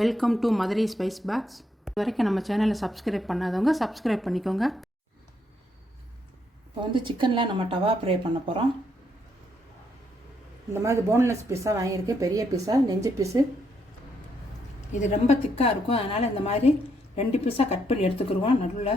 Welcome to Madurai Spice Box. இது வரைக்கும் நம்ம சேனலை சப்ஸ்கிரைப் பண்ணாதவங்க சப்ஸ்கிரைப் பண்ணிக்கோங்க. இப்போ சிக்கனில் நம்ம டவா ஃப்ரை பண்ண போகிறோம். இந்த மாதிரி போன்லெஸ் பீஸாக வாங்கியிருக்கு, பெரிய பீஸாக, நெஞ்சு பீஸு. இது ரொம்ப திக்காக இருக்கும், அதனால் இந்த மாதிரி 2 பீஸாக கட் பண்ணி எடுத்துக்கிடுவோம். நடுவில்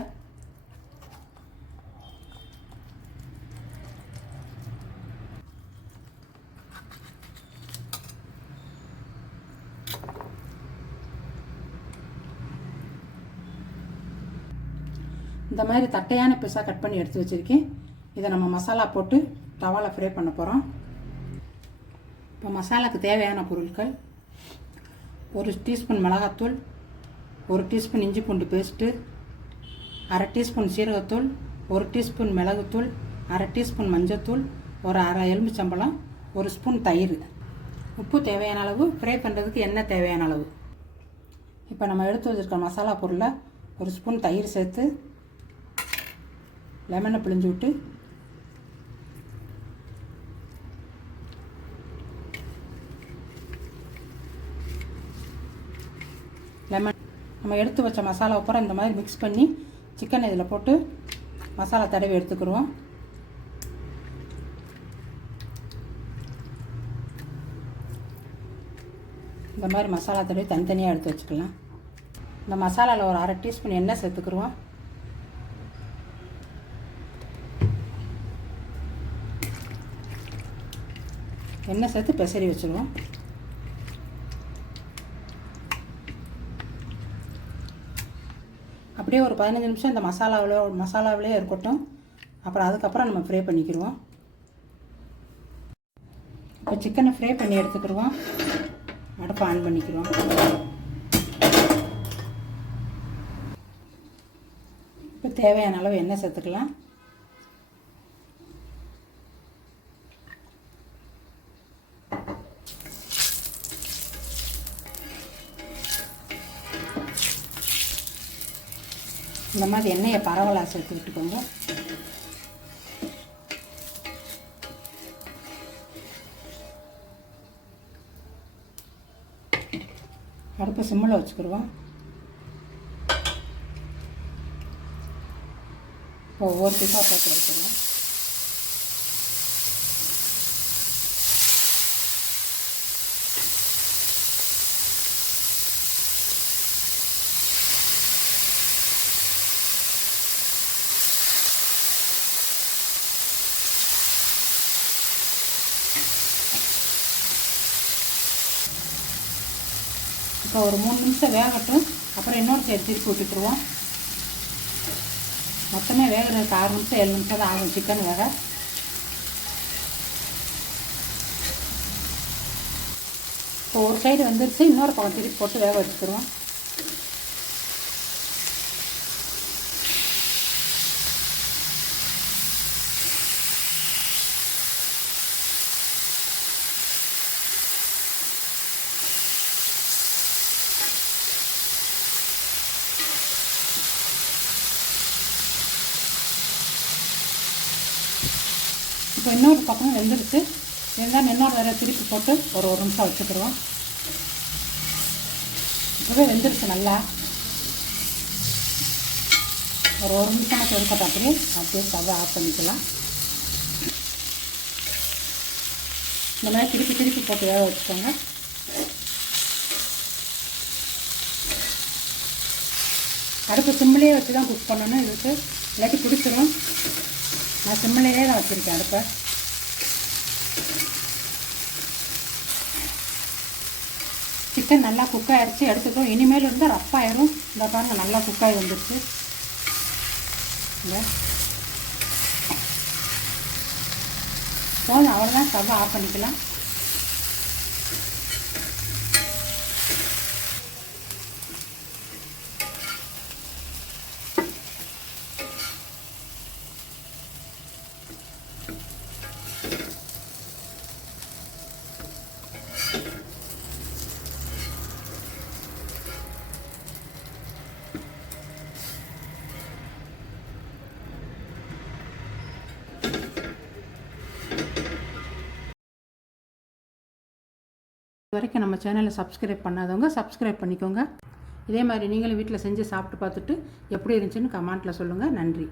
இந்த மாதிரி தட்டையான பீஸாக கட் பண்ணி எடுத்து வச்சுருக்கேன். இதை நம்ம மசாலா போட்டு தவாவில் ஃப்ரை பண்ண போகிறோம். இப்போ மசாலாவுக்கு தேவையான பொருட்கள்: 1 டீஸ்பூன் மிளகாத்தூள், 1 டீஸ்பூன் இஞ்சி பூண்டு பேஸ்ட்டு, 1/2 டீஸ்பூன் சீரகத்தூள், 1 டீஸ்பூன் மிளகுத்தூள், 1/2 டீஸ்பூன் மஞ்சத்தூள், ஒரு 1/2 எலுமிச்சம்பழம், 1 ஸ்பூன் தயிர். உப்பு தேவையான அளவு, ஃப்ரை பண்ணுறதுக்கு எண்ணெய் தேவையான அளவு. இப்போ நம்ம எடுத்து வச்சுருக்க மசாலா பொருளை 1 ஸ்பூன் தயிர் சேர்த்து லெமனை பிழிஞ்சு விட்டு லெமன் நம்ம எடுத்து வச்ச மசாலா அப்புறம் இந்த மாதிரி மிக்ஸ் பண்ணி சிக்கன் இதில் போட்டு மசாலா தடவி எடுத்துக்கிடுவோம். இந்த மாதிரி மசாலா தடவி தனித்தனியாக எடுத்து வச்சுக்கலாம். இந்த மசாலாவில் ஒரு 1/2 டீஸ்பூன் எண்ணெய் சேர்த்துக்கிடுவோம். எண்ணெய் சேர்த்து பெசரி வச்சுருவோம். அப்படியே ஒரு 15 நிமிஷம் இந்த மசாலாவிலே இருக்கட்டும். அப்புறம் அதுக்கப்புறம் நம்ம ஃப்ரை பண்ணிக்கிடுவோம். இப்போ சிக்கனை ஃப்ரை பண்ணி எடுத்துக்கிடுவோம். அடுப்பை ஆன் பண்ணிக்கிடுவோம். இப்போ தேவையான அளவு எண்ணெய் சேர்த்துக்கலாம். இந்த மாதிரி எண்ணெயை பரவலாக சேர்த்து விட்டுக்கோங்க. அடுப்பு சிம்மில் வச்சுக்கிடுவோம். இப்போ ஒவ்வொரு பீஸாக போட்டு வச்சுருவோம். இப்போ ஒரு 3 நிமிஷம் வேகட்டும். அப்புறம் இன்னொரு சைடு திருப்பி விட்டுட்டுருவோம். மொத்தமே வேகிறதுக்கு 6 நிமிஷம் 7 நிமிஷம் தான் ஆகும் சிக்கன் வேக. இப்போ ஒரு சைடு வந்துருச்சு, இன்னொரு பக்கம் திருப்பி போட்டு வேக வச்சுக்கிடுவோம். இப்போ இன்னொரு பக்கம் வெந்துருச்சு. இருந்தாலும் இன்னொரு வேறு திருப்பி போட்டு ஒரு நிமிஷம் வச்சுக்கிடுவோம். இப்போவே வெந்துருச்சு நல்லா. ஒரு நிமிஷமாக இருக்கட்டும். அப்படியே ஸ்டவ்வை ஆஃப் பண்ணிக்கலாம். இந்த மாதிரி திருப்பி போட்டு வேக வச்சுக்கோங்க. அடுப்பு சிம்மிலே வச்சு தான் குக் பண்ணணும். இதுக்கு இல்லாட்டி பிடிச்சிடும். நான் சிம்மிலே தான் வச்சுருக்கேன் அடுப்பை. சிக்கன் நல்லா குக்காகிடுச்சு, எடுத்துக்கிறோம். இனிமேல் இருந்தால் ரஃப்பாயிரும். இந்த பாருங்கள், நல்லா குக்காகி வந்துடுச்சு. போதும், அவ்வளோதான். ஸ்டவ்வை ஆஃப் பண்ணிக்கலாம். வரைக்கும் நம்ம சேனலை சப்ஸ்கிரைப் பண்ணாதவங்க சப்ஸ்கிரைப் பண்ணிக்கோங்க. இதே மாதிரி நீங்களும் வீட்டில் செஞ்சு சாப்பிட்டு பார்த்துட்டு எப்படி இருந்துச்சுன்னு கமெண்ட்டில் சொல்லுங்கள். நன்றி.